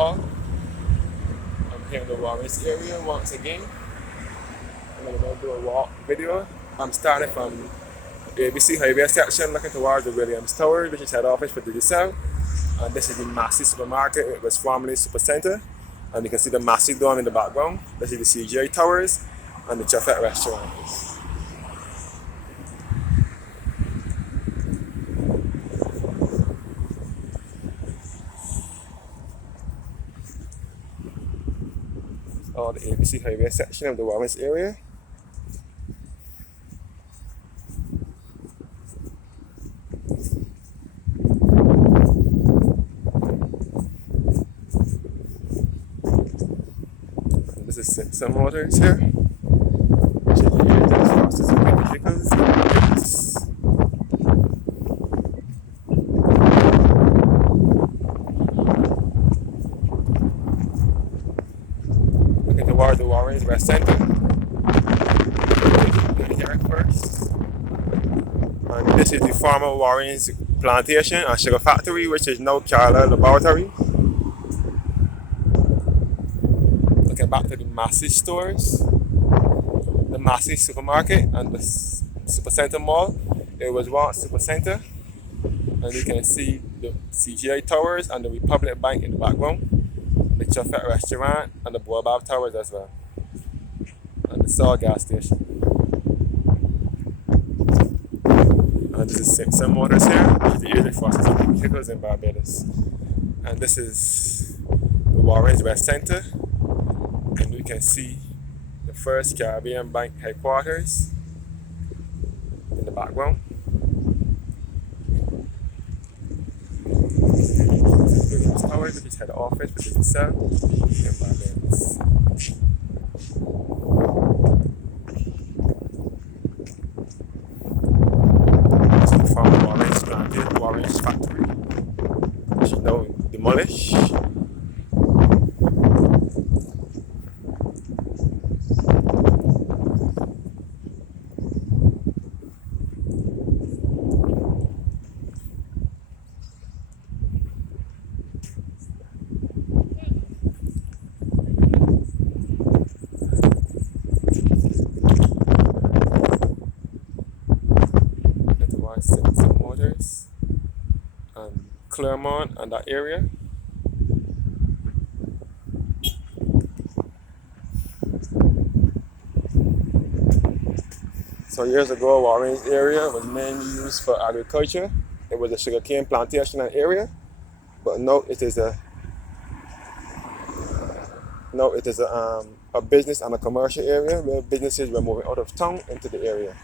all. I'm here in the Warrens area once again. I'm going to do a walk video. I'm starting from the ABC Highway section looking towards the Williams Tower, which is head office for Digicel. And this is the Massey supermarket. It was formerly Super Center. And you can see the Massey Dome in the background. This is the CGI Towers and the Chuffet restaurant. All the ABC Highway section of the Warrens area. And this is some motors here. Which is the area that crosses the vehicles. Looking towards the Warrens West Center. Here first. And this is the former Warrens plantation and sugar factory, which is now Carlisle Laboratory. Looking back to the Massey stores, the Massey supermarket and the Super Center Mall. It was once Super Center, and you can see the CGI Towers and the Republic Bank in the background, the Chuffet restaurant and the Baobab Towers as well, and the Saw gas station. And this is Simpson Motors here, which is the area for vehicles in Barbados. And this is the Warrens West Center, and you can see the First Caribbean Bank headquarters in the background. This is Williams Tower, which is head office for Digicel in Barbados. This is the former Warrens plantation, Warrens factory, which is now demolished. Some motors and Claremont and that area. So years ago, Warrens area was mainly used for agriculture. It was a sugarcane plantation and area, but now it is a business and a commercial area where businesses were moving out of town into the area.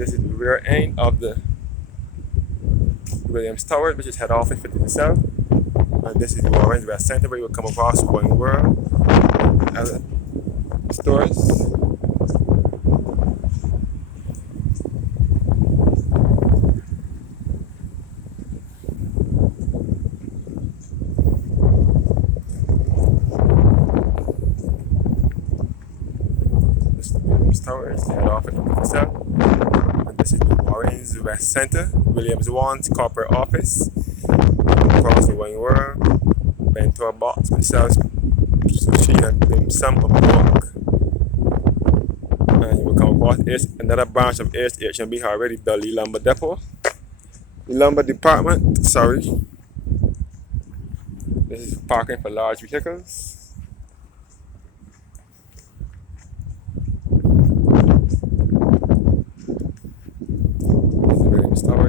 This is the rear end of the Williams Tower, which is head office for Digicel. And this is the Warrens West Center, where you will come across Going World stores. This is the Williams Tower, it's the head office for Digicel. This is the Warrens West Center, Williams One's corporate office. Across the Going World, bento box which sells sushi and dim sum of pork. And you will come across another branch of H&B already built the lumber depot. The lumber department, sorry. This is parking for large vehicles.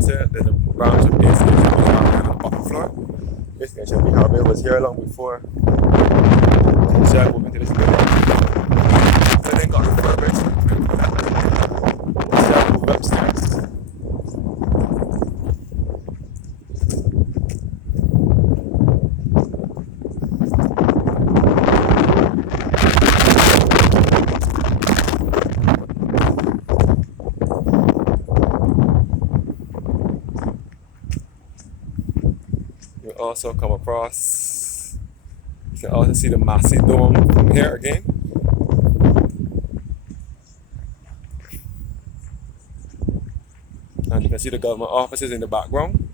There. There's a branch of this on the bottom floor. This H&B Harbour was here long before Digicel moved into this building. After they got refurbished, Digicel moved upstairs. You also come across, you can also see the Massey Dome from here again. And you can see the government offices in the background,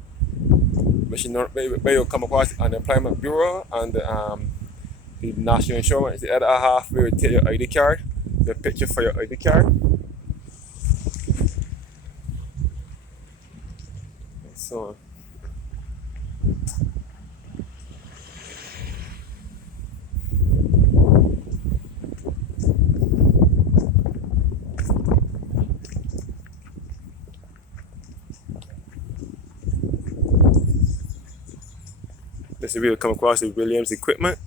which you know, where you'll come across the Unemployment Bureau and the National Insurance. The other half where you take your ID card, the picture for your ID card, and so on. This is where you come across the Williams equipment.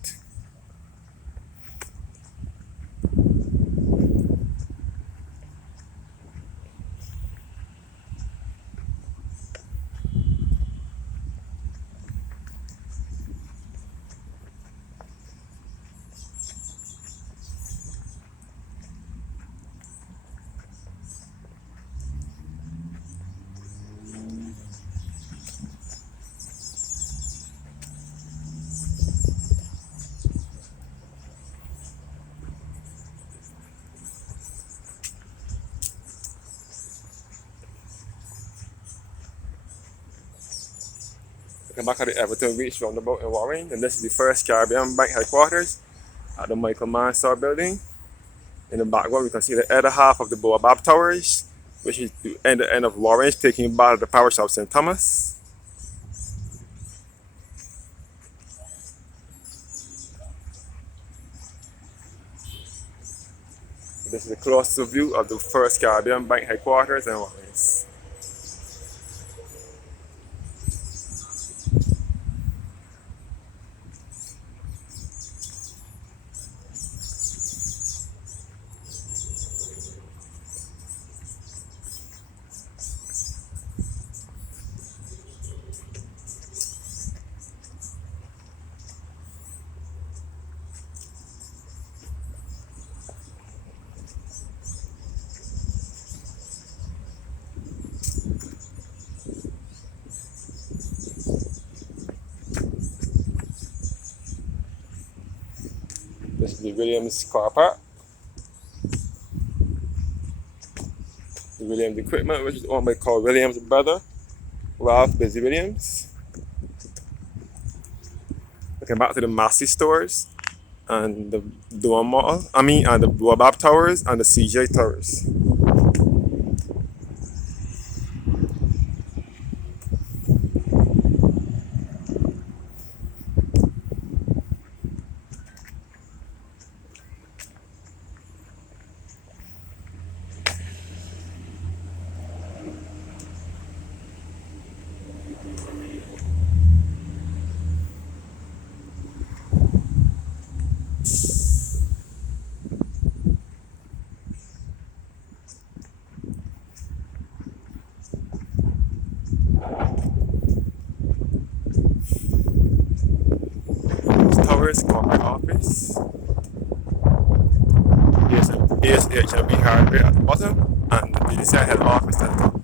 Come back at the Everton Beach roundabout in Warren, and this is the first Caribbean Bank headquarters at the Michael Mansour building. In the background, we can see the other half of the Baobab Towers, which is the end of Warren, taking part of the parish of St. Thomas. This is a closer view of the first Caribbean Bank headquarters in Warren. This is the Williams car park. The Williams equipment, which is owned by Carl Williams' brother, Ralph Busy Williams. Looking back to the Massey stores and the Dome Mall, and the Baobab Towers and the CJ Towers. Towers, corporate office. Here's HMB hardware at the bottom and the BDCI head office at the top.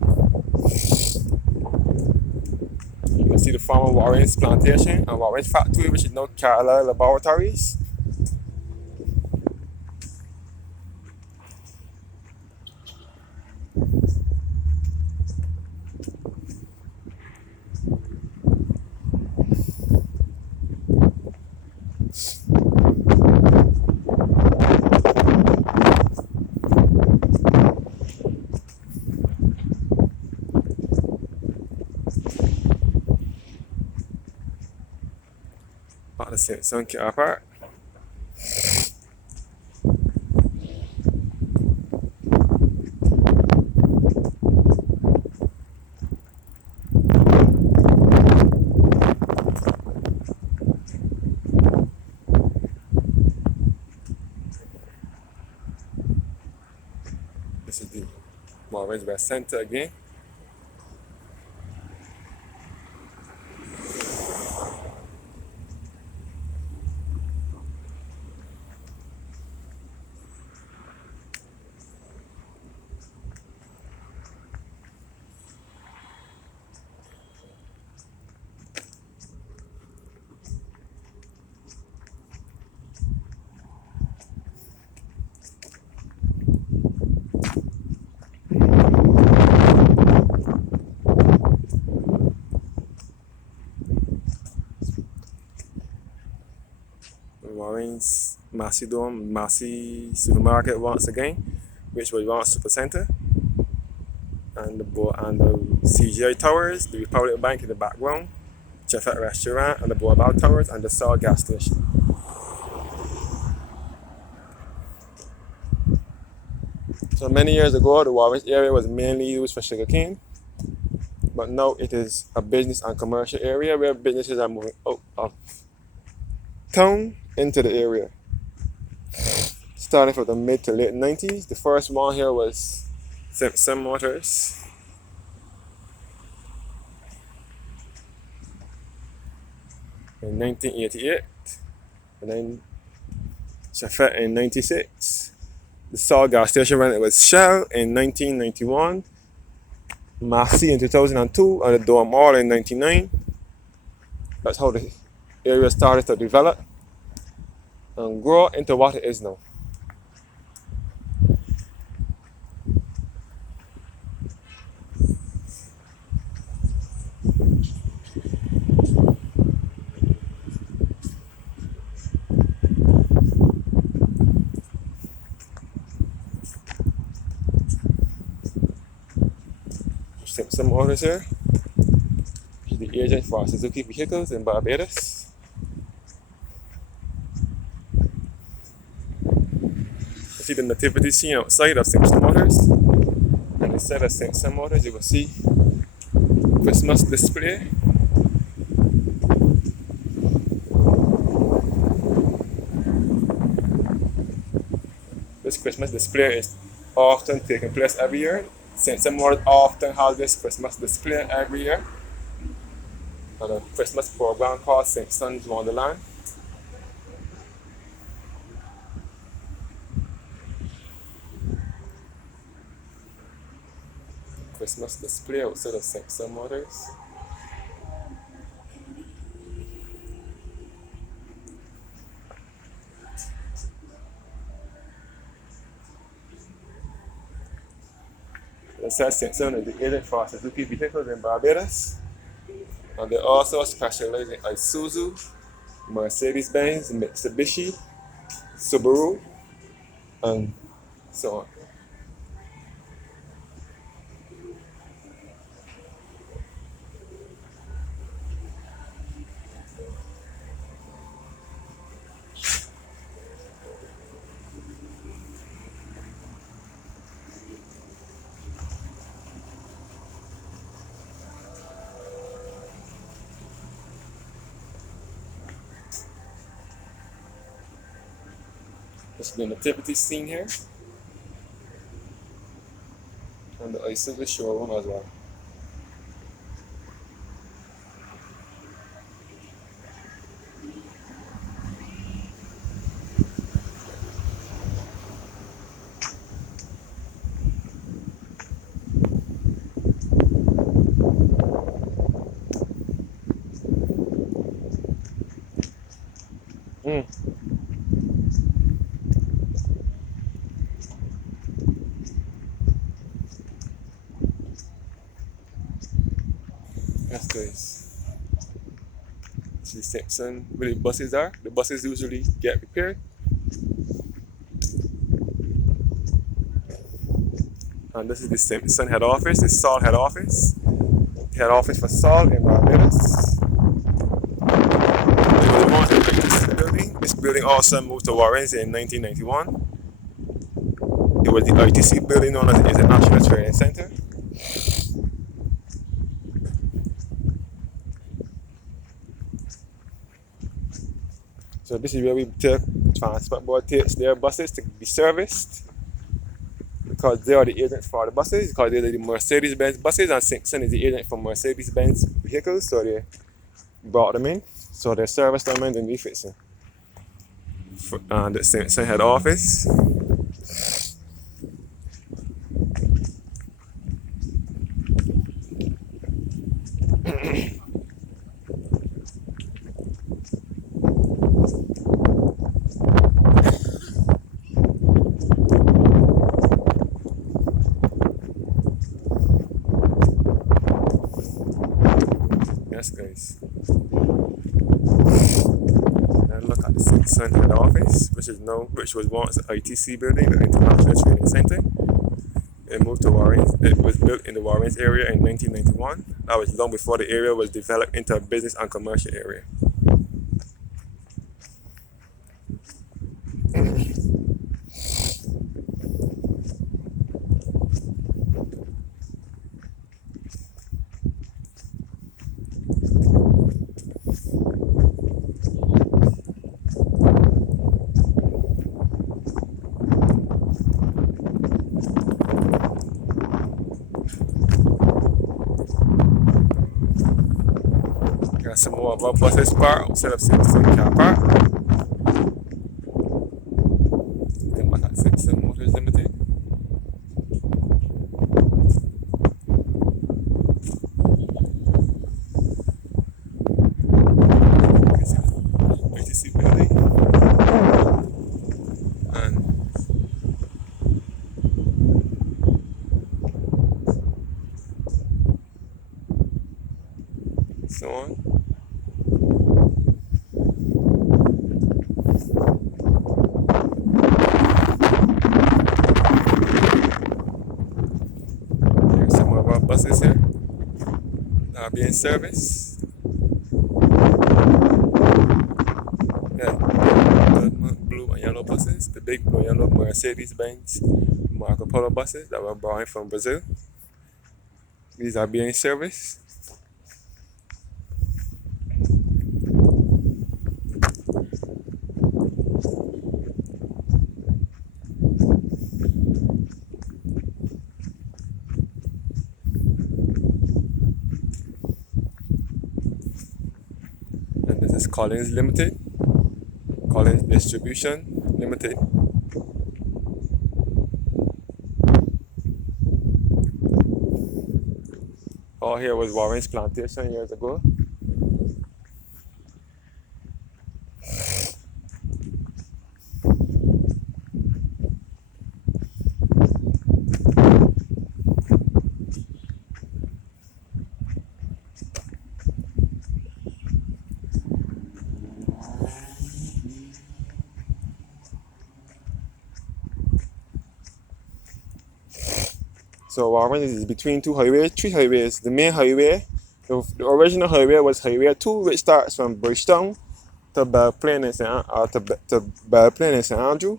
You can see the former Warren's plantation and Warren's factory, which is now Carlisle Laboratories. At the St. Son car park. This is the Warren's West Center again. Warren's Massey Supermarket once again, which was once Super Center, and the CGI Towers, the Republic Bank in the background, Chefette Restaurant, and the Barbados Towers, and the Saw gas station. So many years ago, the Warren's area was mainly used for sugarcane, but now it is a business and commercial area where businesses are moving out of town into the area. Starting from the mid to late 90s, the first one here was Simpson Motors. In 1988, and then Chefette in 96. The Saw gas station when it was Shell in 1991. Massey in 2002, and the Dome Mall in 99. That's how the area started to develop and grow into what it is now. Simpson Motors here. He's the agent for Suzuki vehicles in Barbados. You see the nativity scene outside of Simpson Motors. And inside of Simpson Motors, you will see Christmas display. This Christmas display is often taking place every year. Simpson Motors often has this Christmas display every year. And a Christmas program called Simpson's Wonderland. Christmas display outside of Simpson Motors. It says Simpson is the agent for Suzuki vehicles in Barbados. And they also specialize in Isuzu, Mercedes-Benz, Mitsubishi, Subaru, and so on. This is the nativity scene here. And the Isuzu showroom as well. Yes, guys. See Simpson where the buses are. The buses usually get repaired. And this is the Simpson head office, the Saw head office. Head office for Saw in Barbados. Building. This building also moved to Warren's in 1991. It was the ITC building known as the International Training Center. So this is where we take transport board takes their buses to be serviced, because they are the agents for the buses, because they're the Mercedes-Benz buses, and Simpson is the agent for Mercedes-Benz vehicles, so they brought them in, so they service them and then we fix them. The Simpson head office. Yes, guys. And look at the Simpson head office, which was once the ITC building, the International Training Center. It moved to Warrens. It was built in the Warrens area in 1991. That was long before the area was developed into a business and commercial area. Got some more of our buses parked outside of Simpson car park. Then back at Simpson Motors Limited. ITC building. And so on. There's some of our buses here that are being serviced. Yeah, the blue and yellow buses, the big blue and yellow Mercedes-Benz Marco Polo buses that were brought from Brazil. These are being serviced. And this is Collins Limited, Collins Distribution Limited. All here was Warren's plantation years ago. So Warren is between three highways. The main highway, the original highway was Highway 2, which starts from Bridgetown to Belplain and St. Andrew,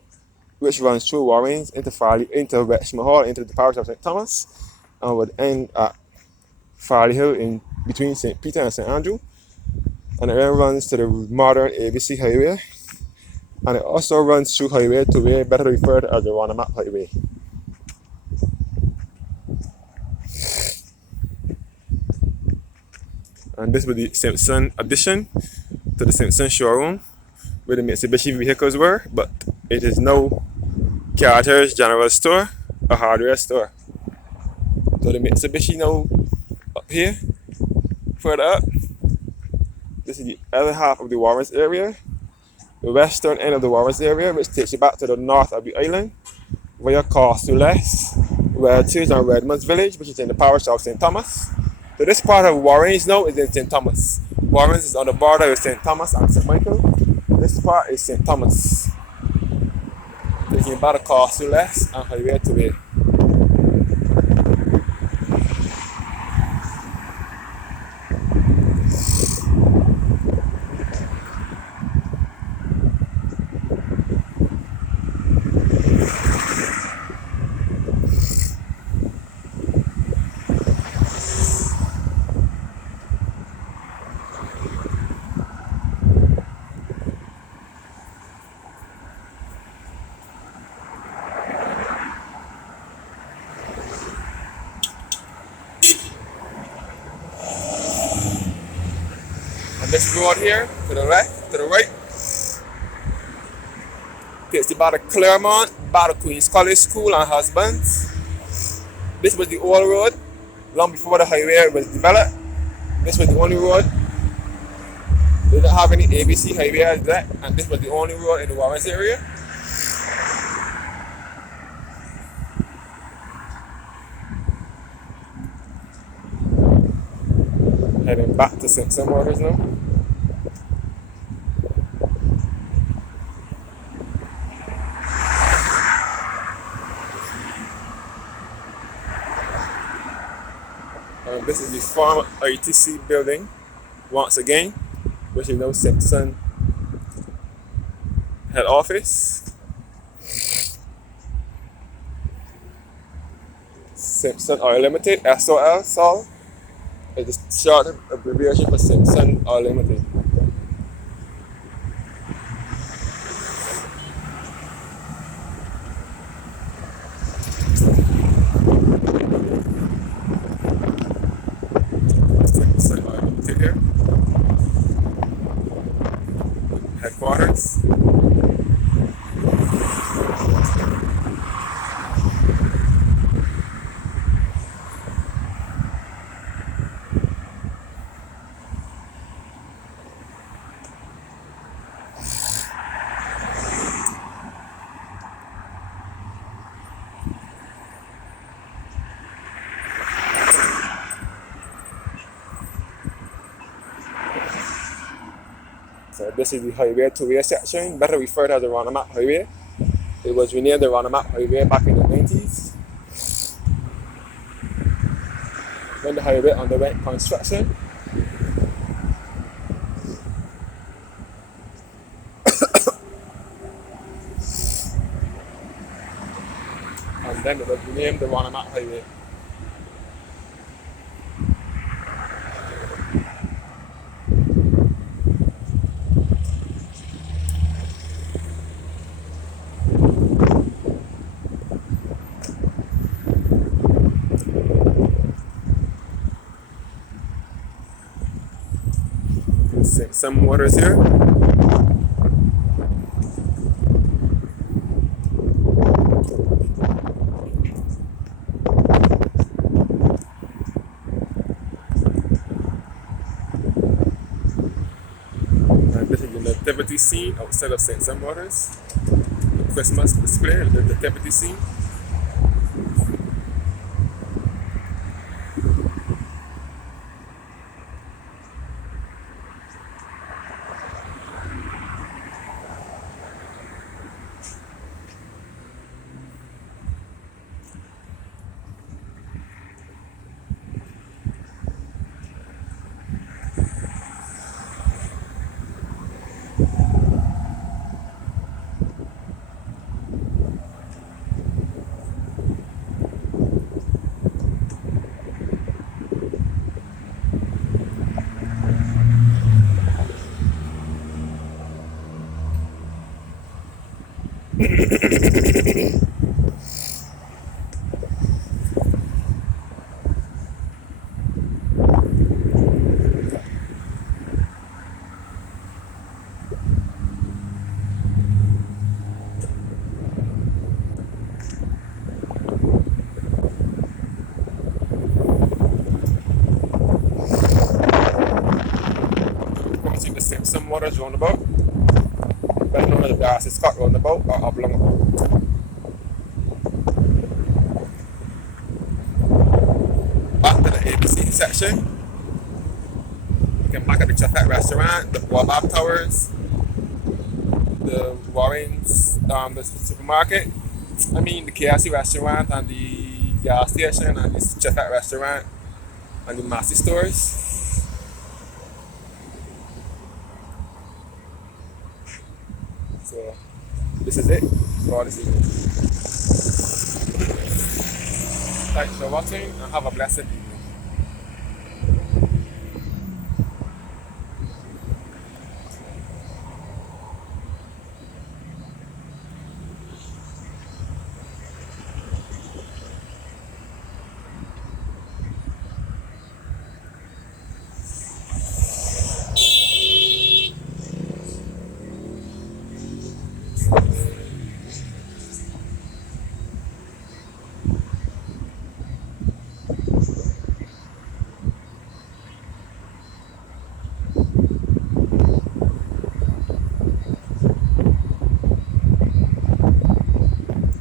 which runs through Warrens into Farley, into Wexmore Hall, into the parish of St. Thomas, and would end at Farley Hill in between St. Peter and St. Andrew. And it then runs to the modern ABC Highway, and it also runs through Highway 2, better referred to as the Roundabout Highway. And this was the Simpson addition to the Simpson showroom where the Mitsubishi vehicles were, but it is now Carter's General Store, a hardware store. So the Mitsubishi now up here, further up. This is the other half of the Warrens area, the western end of the Warrens area, which takes you back to the north of the island via Castle-less, where it is on Redmond's Village, which is in the parish of St. Thomas. So this part of Warrens now is in St. Thomas. Warrens is on the border with St. Thomas and St. Michael. This part is St. Thomas. Taking about a Castle-less and Highway 2A. And this road here, to the right, takes you by the Claremont, by the Queen's College School and Husbands. This was the old road, long before the highway was developed. This was the only road. They didn't have any ABC highways yet, and this was the only road in the Warrens area. Heading back to Simpson Motors now. This is the former ITC building once again, which is now Simpson head office. Simpson Oil Limited, SOL, SOL. It's a short abbreviation for Simpson Oil Limited. Simpson Oil Limited here. Headquarters. So this is the highway two-way section, better referred as the Roundabout Highway. It was renamed the Roundabout Highway back in the 90s when the highway underwent construction. And then it was renamed the Roundabout Highway. Some waters here. And this is the nativity scene outside of St. Sam Waters. The Christmas display, the nativity scene. Crossing the St. Sam Waters roundabout, better known as the Darcy Scott roundabout or Oblongabout. Back to the ABC section. You can park at the Chafat restaurant, the Wabab Towers, the Warren's, the supermarket. I mean the KFC restaurant and the gas station and the Chafat restaurant and the Massey stores. So this is it for this evening. Thanks for watching and have a blessed evening.